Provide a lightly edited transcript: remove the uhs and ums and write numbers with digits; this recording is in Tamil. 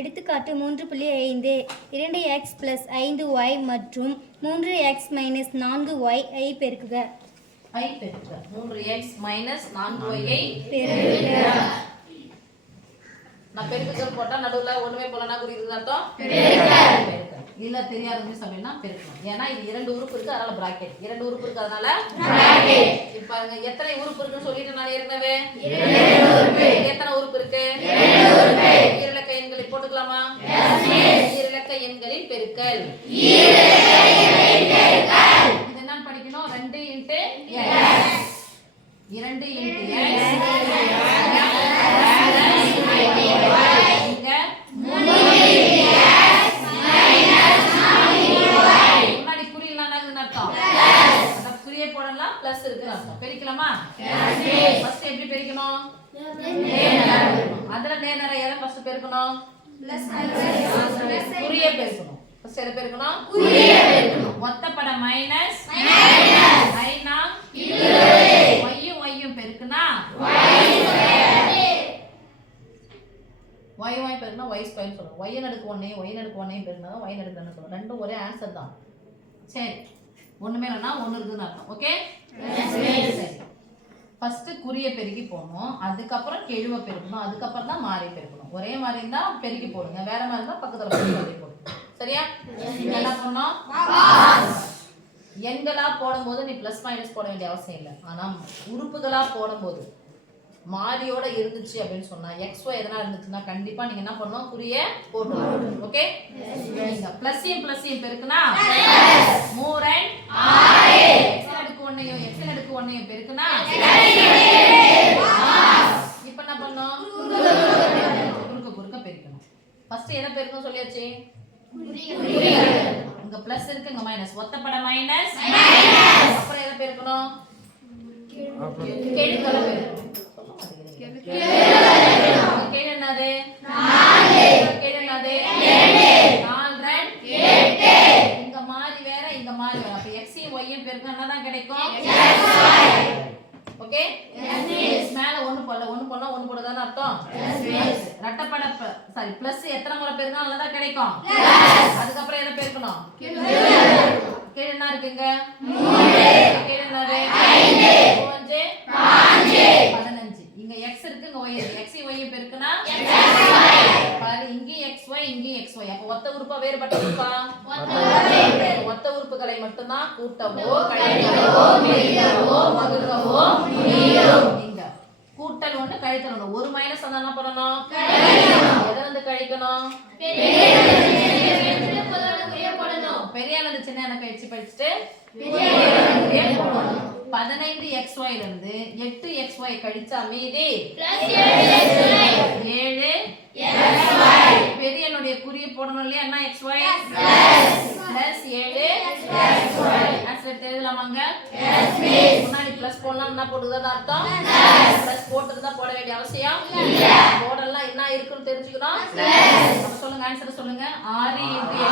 எடுத்துக்காட்டு 3.5 2x + 5y மற்றும் 3x - 4y ஐ பெருக்குக. 3x - 4y ஐ பெருக்குக. நான் பெருக்குகள் போட்டா நடுவுல ஒண்ணுமே போலனா குறிக்குது அர்த்தம் பெருக்கல். இல்ல தெரியாத மிஸ் அப்படினா பெருக்கணும். ஏன்னா இது இரண்டு உறுப்பு இருக்கு அதனால பிராக்கெட். இரண்டு உறுப்பு இருக்கு அதனால பிராக்கெட். இப்போ பாருங்க எத்தனை உறுப்பு இருக்குன்னு சொல்லிட்டு நான் ஏற்கனவே இரண்டு உறுப்பு. எத்தனை உறுப்பு இருக்கு? இரண்டு உறுப்பு. ஈரிலக்க எண்களில் போட்டுக்கலாமா? Yes miss. ஈரிலக்க எண்களில் பெருக்கல். ஈரிலக்க எண்களில் பெருக்கல். இது என்ன படிக்கணும்? 2 * x 2 * பிளஸ் இருக்கு அர்த்தம். பெருக்கலாமா? ஃபர்ஸ்ட் எப்படி பெருக்கணும்? அதுல நேர்நேர எதை ஃபர்ஸ்ட் பெருக்கணும்? குறியை பெருக்கணும். ஃபர்ஸ்ட் எதை பெருக்கணும்? குறியை பெருக்கணும். மொத்தப்பட மைனஸ் ஐனா 20 y பெருக்குனா y பெருக்குனா y ஸ்கொயர் சொல்றோம். y நடுக்கு 1 பெருக்குனா y நடுக்கு 2 சொல்றோம். ரெண்டும் ஒரே ஆன்சர் தான். சரி ஒண்ணுமே இல்லனா ஒன்னு இருக்குன்னு அர்த்தம். ஓகே சரி ஃபர்ஸ்ட் குறியை பெருக்கி போடணும். அதுக்கப்புறம் கெழுவை பெருக்கணும். அதுக்கப்புறம் தான் மாறி பெருக்கணும். ஒரே மாதிரி இருந்தா பெருக்கி போடுங்க. வேற மாதிரி இருந்தா பக்கத்துல பெருக்கி போடுங்க. சரியா? என்ன பண்ணணும்? எண்களா போடும்போது நீ பிளஸ் மைனஸ் போட வேண்டிய அவசியம் இல்லை. ஆனா உறுப்புகளா போடும்போது மாறியோட இருந்துச்சு அப்படின்னு சொன்னா xy எதனா இருந்துச்சுன்னா கண்டிப்பா நீங்க என்ன பண்ணணும்? குறியை போடணும். ஓகே நீங்க பிளஸ்ஸையும் பெருக்குனா 3 x அடுக்கு 1 பெருக்குனா இப்போ என்ன பண்ணணும்? குறுக்க பெருக்கணும். ஃபர்ஸ்ட் எதை பெருக்கணும் சொல்லியாச்சு? இங்க பிளஸ் இருக்கு இங்க மைனஸ். ஒத்தப்பட மைனஸ் அப்புறம் எதை பெருக்கணும்? கெழுக்களை பெருக்கணும். கெழு என்னது? 4 கெழு என்னது? 4 8 இங்க மாறி வேற இங்க மாறி வேற. அப்ப x y பெருக்கினா என்னதான் கிடைக்கும்? ஓகே மேல 1 போடலாம் 1 போடுறதான அர்த்தம். ரெட்டப்பட சாரி பிளஸ் எத்தனை முறை பெருக்கினா நல்லதா கிடைக்கும்? அதுக்கப்புறம் எதை பெருக்கணும்? கீழ என்ன இருக்குங்க? 3 கீழ என்னது? 5 15 இங்க x இருக்கு இங்க y இருக்கு. x y பெருக்குனா பாரு இங்க xy இங்க xy. அப்ப ஒத்த உறுப்பா வேறுபட்ட உறுப்பா? ஒத்த உறுப்புகளை மட்டும் தான் கூட்டவோ கழிக்கவோ பெருக்கவோ வகுக்கவோ முடியும். இங்க கூட்டல் ஒண்ணு கழித்தல் ஒண்ணு. ஒரு மைனஸ் வந்தா என்ன பண்ணணும்? எதை வந்து கழிக்கணும்? பெரிய அல்லது சின்ன எண்ணை கழிச்சு படிச்சுட்டு 15xy ல இருந்து 8xy கழிச்சா மீதி 7xy. பெரிய எண்ணுடைய குறியை போடணும் இல்லையா? என்ன xy பிளஸ் 7xy. ஆன்சர் தெரியுதுலாமாங்க? முன்னாடி பிளஸ் போடலாம் என்ன போடுறதா அர்த்தம்? பிளஸ் போட்டுட்டு தான் போட வேண்டிய அவசியம் இல்ல. போடலாம் என்ன இருக்குன்னு தெரிஞ்சுக்கணும். சொல்லுங்க ஆன்சர் சொல்லுங்க. 6 × x